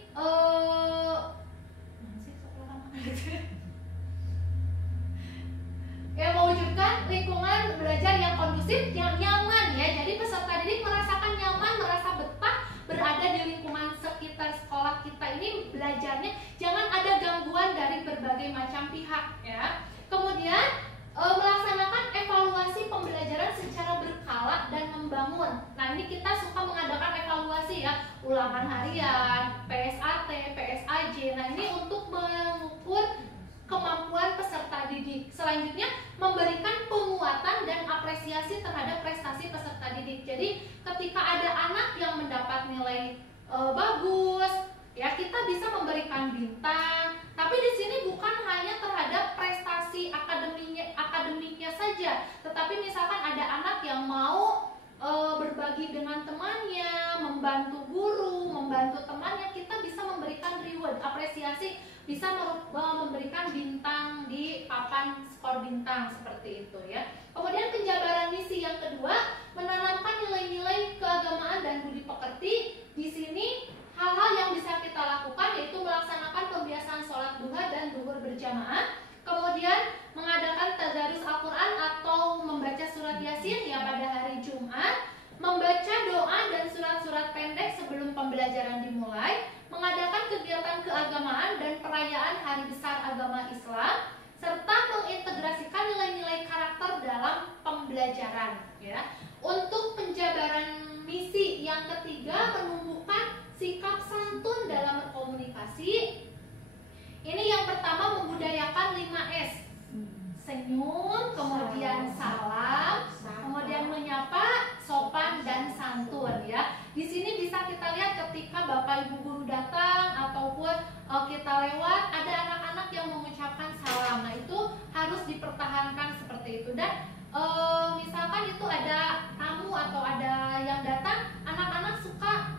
ya, mewujudkan lingkungan belajar yang kondusif, yang nyaman ya. Jadi peserta didik merasakan nyaman, merasa betah berada di lingkungan sekitar sekolah kita ini belajarnya. Jangan ada gangguan dari berbagai macam pihak ya. Kemudian melaksanakan evaluasi pembelajaran secara berkala dan membangun. Nah, ini kita suka mengadakan evaluasi ya, ulangan harian, PSAT, PSAJ. Nah, ini untuk mengukur kemampuan peserta didik. Selanjutnya, memberikan penguatan dan apresiasi terhadap prestasi peserta didik. Jadi, ketika ada anak yang mendapat nilai bagus, ya kita bisa memberikan bintang. Tapi di sini bukan hanya terhadap prestasi akademiknya saja, tetapi misalkan ada anak yang mau berbagi dengan temannya, membantu guru, membantu temannya, kita bisa memberikan reward, apresiasi, bisa memberikan bintang di papan skor bintang seperti itu ya. Kemudian penjabaran misi yang kedua, menanamkan nilai-nilai keagamaan dan budi pekerti. Di sini hal-hal yang bisa kita lakukan yaitu melaksanakan pembiasaan sholat duha dan zuhur berjamaah, kemudian mengadakan tadarus Al-Quran atau membaca surat Yasin ya pada hari Jumat, membaca doa dan surat-surat pendek sebelum pembelajaran dimulai, mengadakan kegiatan keagamaan dan perayaan hari besar agama Islam, serta mengintegrasikan nilai-nilai karakter dalam pembelajaran ya. Untuk penjabaran misi yang ketiga, menumbuhkan sikap santun dalam berkomunikasi. Ini yang pertama, membudayakan 5S. Senyum, kemudian salam, kemudian menyapa, sopan dan santun ya. Di sini bisa kita lihat ketika Bapak Ibu guru datang ataupun kita lewat, ada anak-anak yang mengucapkan salam. Nah, itu harus dipertahankan seperti itu. Dan misalkan itu ada tamu atau ada yang datang, anak-anak suka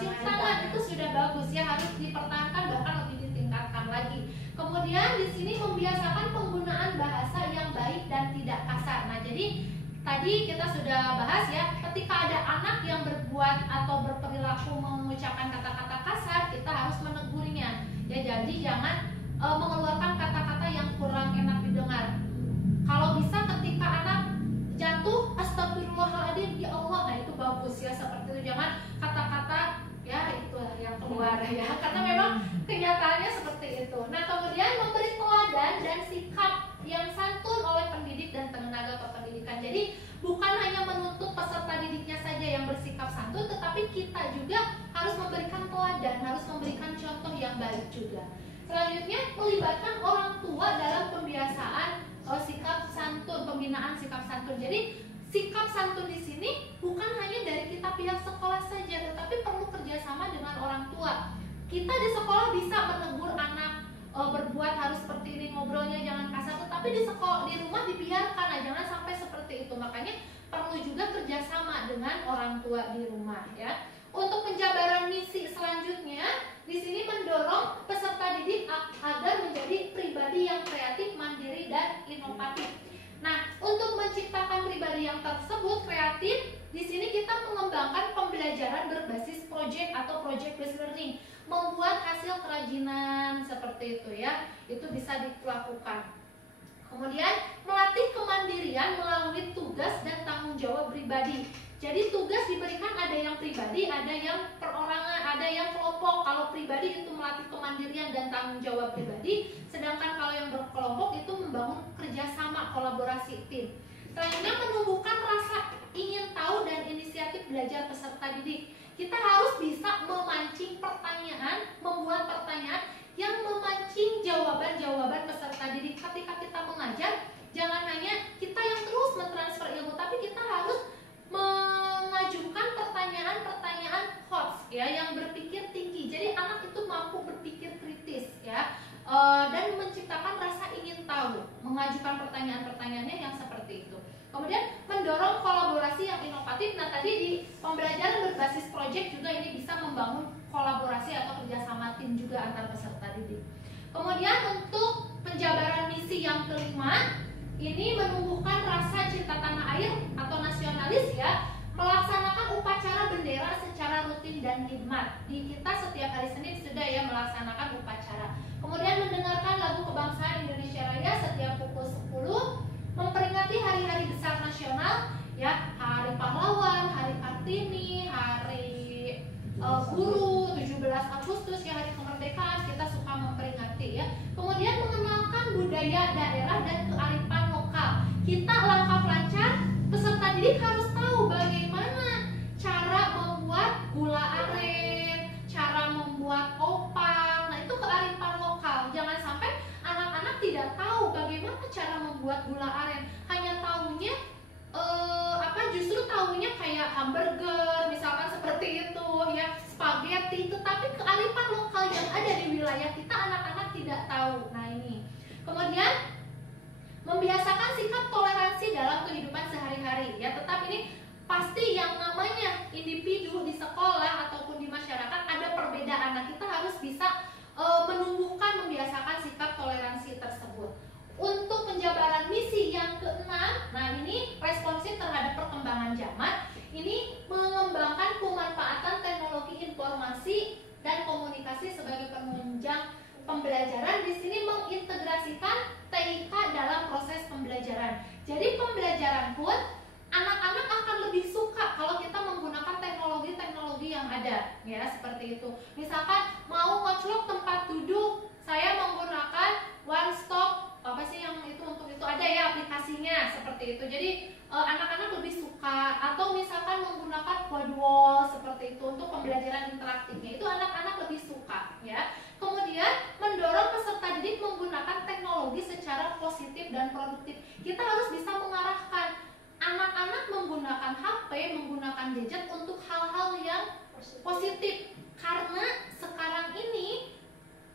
cium tangan, itu sudah bagus ya, harus dipertahankan, bahkan lebih ditingkatkan lagi. Kemudian di sini membiasakan penggunaan bahasa yang baik dan tidak kasar. Nah, jadi tadi kita sudah bahas ya, ketika ada anak yang berbuat atau berperilaku mengucapkan kata-kata kasar, kita harus menegurnya. Ya, jadi jangan mengeluarkan kata-kata yang kurang enak didengar. Kalau bisa ketika anak jatuh, astagfirullahaladzim, ya Allah, nah itu bagus ya, seperti itu. Jangan kata-kata ya itu yang keluar ya, karena memang kenyataannya seperti itu. Nah, kemudian memberi teladan dan sikap yang santun oleh pendidik dan tenaga kependidikan. Jadi bukan hanya menuntut peserta didiknya saja yang bersikap santun, tetapi kita juga harus memberikan teladan, harus memberikan contoh yang baik juga. Selanjutnya, melibatkan orang tua dalam pembiasaan sikap santun, pembinaan sikap santun. Jadi sikap santun di sini bukan hanya dari kita pihak sekolah saja, tetapi perlu kerjasama dengan orang tua. Kita di sekolah bisa menegur anak berbuat harus seperti ini, ngobrolnya jangan kasar, tetapi di sekolah, di rumah dibiarkan, nah, jangan sampai seperti itu. Makanya perlu juga kerjasama dengan orang tua di rumah ya. Untuk penjabaran misi selanjutnya, di sini mendorong peserta didik agar menjadi pribadi yang kreatif, mandiri, dan inovatif. Nah, untuk menciptakan pribadi yang tersebut kreatif, di sini kita mengembangkan pembelajaran berbasis project atau project based learning, membuat hasil kerajinan seperti itu ya, itu bisa dilakukan. Kemudian melatih kemandirian melalui tugas dan tanggung jawab pribadi. Jadi tugas diberikan ada yang pribadi, ada yang perorangan, ada yang kelompok. Kalau pribadi itu melatih kemandirian dan tanggung jawab pribadi, sedangkan kalau yang berkelompok itu membangun kerjasama, kolaborasi tim. Selanjutnya, menumbuhkan rasa ingin tahu dan inisiatif belajar peserta didik. Kita harus bisa memancing pertanyaan, membuat pertanyaan yang memancing jawaban-jawaban peserta didik. Ketika kita mengajar, jangan hanya kita yang terus mentransfer ilmu, tapi kita harus mengajukan pertanyaan-pertanyaan hots ya, yang berpikir tinggi. Jadi anak itu mampu berpikir kritis ya, dan menciptakan rasa ingin tahu, mengajukan pertanyaan-pertanyaannya yang seperti itu. Kemudian mendorong kolaborasi yang inovatif. Nah, tadi di pembelajaran berbasis project juga ini bisa membangun kolaborasi atau kerjasama tim juga antar peserta didik. Kemudian untuk penjabaran misi yang kelima, ini menumbuhkan rasa cinta tanah air atau nasionalis ya, melaksanakan upacara bendera secara rutin dan hikmat. Di kita setiap hari Senin sudah ya melaksanakan upacara. Kemudian mendengarkan lagu kebangsaan Indonesia Raya setiap pukul 10, memperingati hari-hari besar nasional ya, Hari Pahlawan, Hari Kartini, Hari Guru, 17 Agustus ya, Hari Kemerdekaan, kita suka memperingati ya. Kemudian mengenalkan budaya daerah dan kearifan lokal. Kita langkah lancar, peserta didik harus tahu bagaimana cara membuat gula aren, cara membuat opang. Nah, itu kearifan lokal. Jangan sampai anak-anak tidak tahu bagaimana cara membuat gula aren, hanya tahunya justru tahunya kayak hamburger misalkan seperti itu ya, spaghetti, tetapi kearifan lokal yang ada di wilayah kita anak-anak tidak tahu. Nah, ini kemudian membiasakan sikap toleransi dalam kehidupan sehari-hari ya. Tetap ini pasti yang namanya individu di sekolah ataupun di masyarakat ada perbedaan. Nah, kita harus bisa menumbuhkan, membiasakan sikap toleransi tersebut. Untuk penjabaran misi yang keenam, nah ini responsif terhadap perkembangan zaman. Ini mengembangkan pemanfaatan teknologi informasi dan komunikasi sebagai penunjang pembelajaran. Di sini mengintegrasikan TIK dalam proses pembelajaran. Jadi pembelajaran pun anak-anak akan lebih suka kalau kita menggunakan teknologi-teknologi yang ada ya, seperti itu. Misalkan mau ngeclok tempat duduk, saya menggunakan one stop, apa sih yang itu, untuk itu ada ya aplikasinya seperti itu. Jadi anak-anak lebih suka. Atau misalkan menggunakan quad wall seperti itu untuk pembelajaran interaktifnya, itu anak-anak lebih suka ya. Kemudian mendorong peserta didik menggunakan teknologi secara positif dan produktif. Kita harus bisa mengarahkan anak-anak menggunakan HP, menggunakan gadget untuk hal-hal yang positif. Karena sekarang ini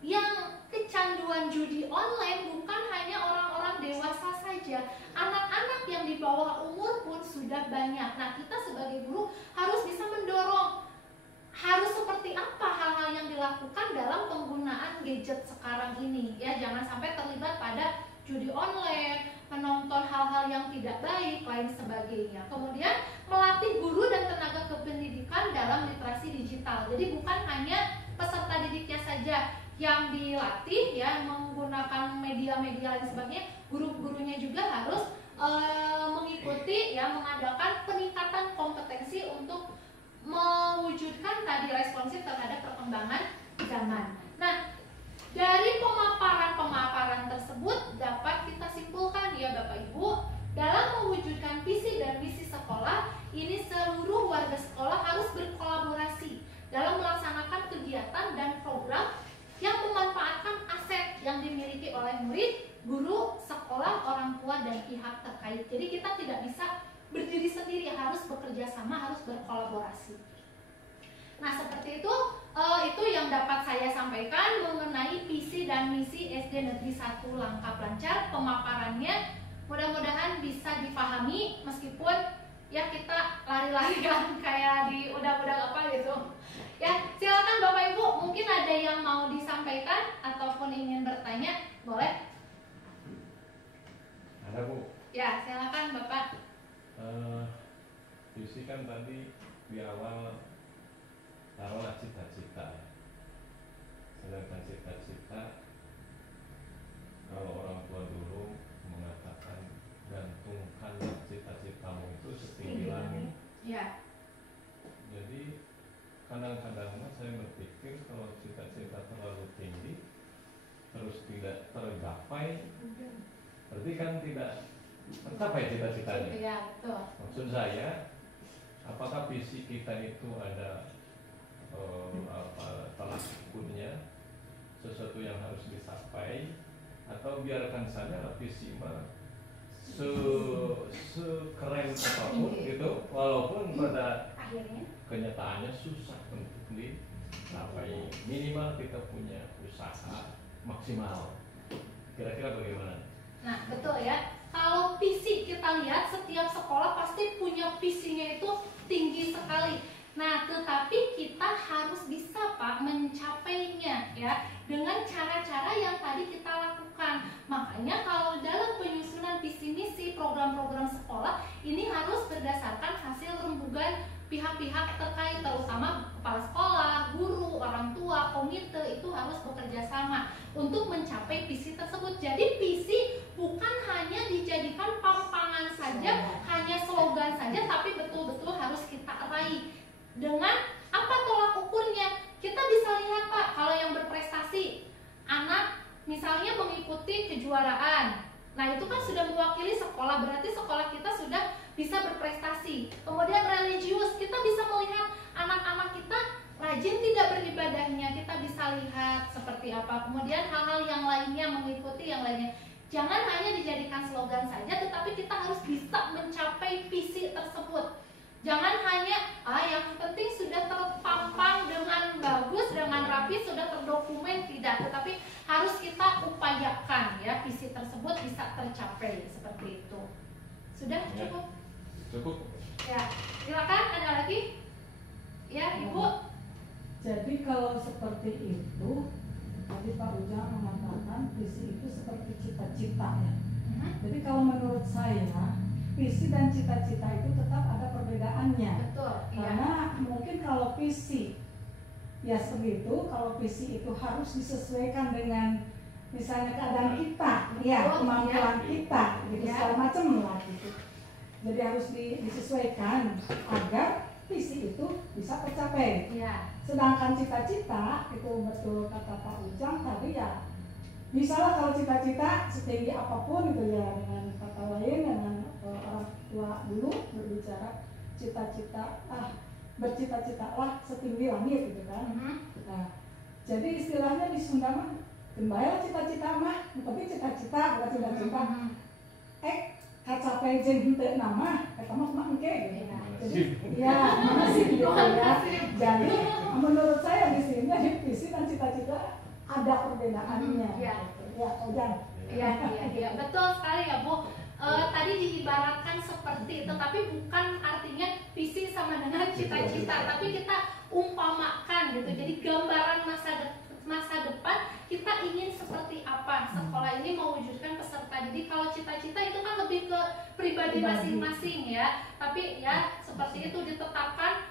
yang kecanduan judi online bukan hanya orang-orang dewasa saja, anak-anak yang di bawah umur pun sudah banyak. Nah, kita sebagai guru harus bisa mendorong, harus seperti apa hal-hal yang dilakukan dalam penggunaan gadget sekarang ini ya. Jangan sampai terlibat pada judi online, menonton hal-hal yang tidak baik, lain sebagainya. Kemudian melatih guru dan tenaga kependidikan dalam literasi digital. Jadi bukan hanya peserta didiknya saja yang dilatih ya menggunakan media-media lain sebagainya, guru-gurunya juga harus mengikuti ya, mengadakan peningkatan kompetensi untuk mewujudkan tadi responsif terhadap perkembangan zaman. Nah, dari pemaparan tersebut dapat kita simpulkan ya Bapak Ibu, dalam mewujudkan visi dan misi sekolah ini seluruh warga sekolah harus berkolaborasi dalam melaksanakan kegiatan dan program yang memanfaatkan aset yang dimiliki oleh murid, guru, sekolah, orang tua, dan pihak terkait. Jadi kita tidak bisa berdiri sendiri, harus bekerja sama, harus berkolaborasi. Nah, seperti itu yang dapat saya sampaikan mengenai visi dan misi SD Negeri 1 Langkap Lancar. Pemaparannya mudah-mudahan bisa dipahami meskipun ya kita lari-larian kayak di udah apa gitu. Ya, silakan Bapak Ibu, mungkin ada yang mau disampaikan ataupun ingin bertanya, boleh? Ada Bu. Ya, silakan Bapak. Visi kan tadi di awal taruhlah cita-cita. Sedangkan cita-cita kalau orang tua dulu mengatakan gantungkanlah cita-citamu itu setinggi langit. Ya. Jadi kadang-kadang saya berpikir kalau cita-cita terlalu tinggi terus tidak tergapai, berarti kan tidak tercapai cita-citanya. Ya, betul. Maksud saya, apakah visi kita itu ada tolak ukurnya, sesuatu yang harus dicapai, atau biarkan saja visi mah sekeren apapun gitu, walaupun pada Akhirnya kenyataannya susah untuk dicapai. Minimal kita punya usaha maksimal. Kira-kira bagaimana? Nah, betul ya. Kalau visi kita lihat, setiap sekolah pasti punya visinya itu tinggi sekali. Nah, tetapi kita harus bisa Pak mencapainya ya dengan cara-cara yang tadi kita lakukan. Makanya kalau dalam penyusunan visi misi program-program sekolah ini harus berdasarkan hasil rembugan pihak-pihak terkait, terutama kepala sekolah, guru, orang tua, komite, itu harus bekerja sama untuk mencapai visi tersebut. Jadi visi bukan hanya dijadikan pampangan saja, hanya slogan saja, tapi betul-betul harus kita raih. Dengan apa tolak ukurnya? Kita bisa lihat Pak, kalau yang berprestasi, anak misalnya mengikuti kejuaraan, nah itu kan sudah mewakili sekolah, berarti sekolah kita sudah bisa berprestasi. Kemudian religius, kita bisa melihat anak-anak kita rajin tidak beribadahnya, kita bisa lihat seperti apa. Kemudian hal-hal yang lainnya, mengikuti yang lainnya. Jangan hanya dijadikan slogan saja, tetapi kita harus bisa mencapai visi tersebut. Jangan hanya yang penting sudah terpampang dengan bagus, dengan rapi, sudah terdokumen, tidak, tetapi harus kita upayakan ya visi tersebut bisa tercapai seperti itu. Sudah cukup? Cukup. Ya, silakan ada lagi? Ya, Ibu. Jadi kalau seperti itu, tadi Pak Ujang mengatakan visi itu seperti cita-cita ya. Jadi kalau menurut saya visi dan cita-cita itu tetap ada perbedaannya. Betul. Karena mungkin kalau visi ya seperti itu, kalau visi itu harus disesuaikan dengan misalnya keadaan kita, ya kemampuan kita, gitu segala macam lah gitu. Jadi harus disesuaikan agar visi itu bisa tercapai. Ya. Sedangkan cita-cita itu betul kata Pak Ujang tadi ya. Misalnya kalau cita-cita setinggi apapun gitu ya, dengan kata lain dengan orang tua dulu berbicara cita-cita, bercita-citalah setinggi langit gitu kan. Nah, jadi istilahnya di Sunda mah gembala cita-cita mah, tapi cita-cita bukan cita-cita. Kacapai jeung henteu nama, eta mah engke gitu. Jadi ya, makasih gitu ya. Jadi menurut saya di sini visi dan cita-cita ada perbedaannya. Ya. Ya, Ujang. Iya, betul sekali ya Bu. Tadi diibaratkan seperti itu, tapi bukan artinya visi sama dengan cita-cita, tapi kita umpamakan gitu. Jadi gambaran masa depan kita ingin seperti apa, sekolah ini mewujudkan peserta didik. Kalau cita-cita itu kan lebih ke pribadi masing-masing ya, tapi ya seperti itu ditetapkan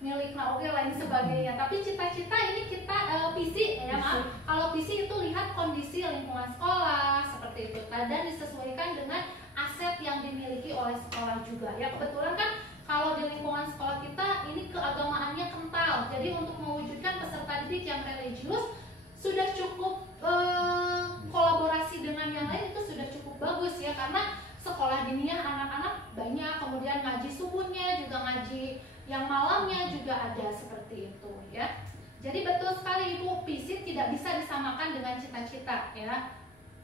milik oke lain sebagainya. Tapi cita-cita ini kita visi ya maaf, kalau visi itu lihat kondisi lingkungan sekolah seperti itu dan disesuaikan dengan aset yang dimiliki oleh sekolah juga ya. Kebetulan kan kalau di lingkungan sekolah kita ini keagamaannya kental, jadi untuk mewujudkan peserta didik yang religius sudah cukup kolaborasi dengan yang lain itu sudah cukup bagus ya, karena sekolah diniyah anak-anak banyak, kemudian ngaji subuhnya juga, ngaji yang malamnya juga ada seperti itu ya. Jadi betul sekali Ibu, visi tidak bisa disamakan dengan cita-cita ya.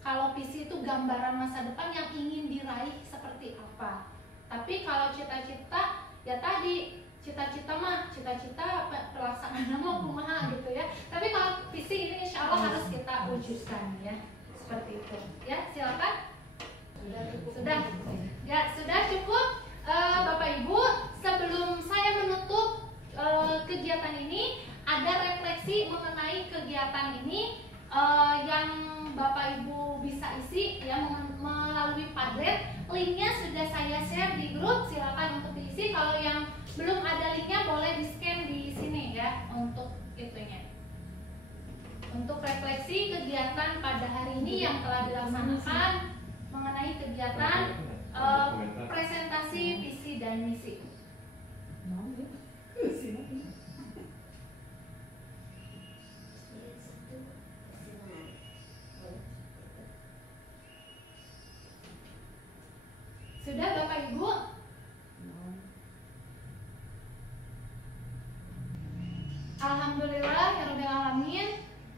Kalau visi itu gambaran masa depan yang ingin diraih seperti apa. Tapi kalau cita-cita ya tadi cita-cita mah cita-cita pelaksanaan mah kumaha gitu ya. Tapi kalau visi ini insya Allah harus kita wujudkan ya. Seperti itu ya. Silakan. Sudah. Ya, sudah cukup. Bapak Ibu, sebelum saya menutup kegiatan ini, ada refleksi mengenai kegiatan ini yang Bapak Ibu bisa isi ya melalui Padlet. Linknya sudah saya share di grup, silakan untuk diisi. Kalau yang belum ada linknya boleh di scan di sini ya untuk itunya. Untuk refleksi kegiatan pada hari ini yang telah dilaksanakan mengenai kegiatan presentasi visi dan misi. Sudah Bapak Ibu? Alhamdulillahirrahmanirrahim.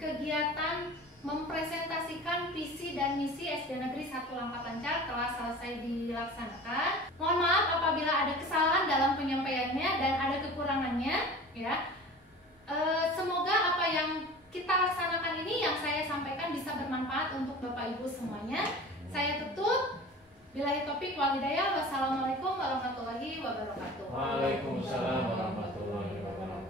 Kegiatan mempresentasikan visi dan misi SD Negeri 1 Lampat Lancar telah selesai dilaksanakan. Mohon maaf apabila ada kesalahan dalam penyampaiannya dan ada kekurangannya ya. Semoga apa yang kita laksanakan ini yang saya sampaikan bisa bermanfaat untuk Bapak Ibu semuanya. Saya tutup. Billahi taufiq wal hidayah. Wassalamualaikum warahmatullahi wabarakatuh. Waalaikumsalam warahmatullahi wabarakatuh.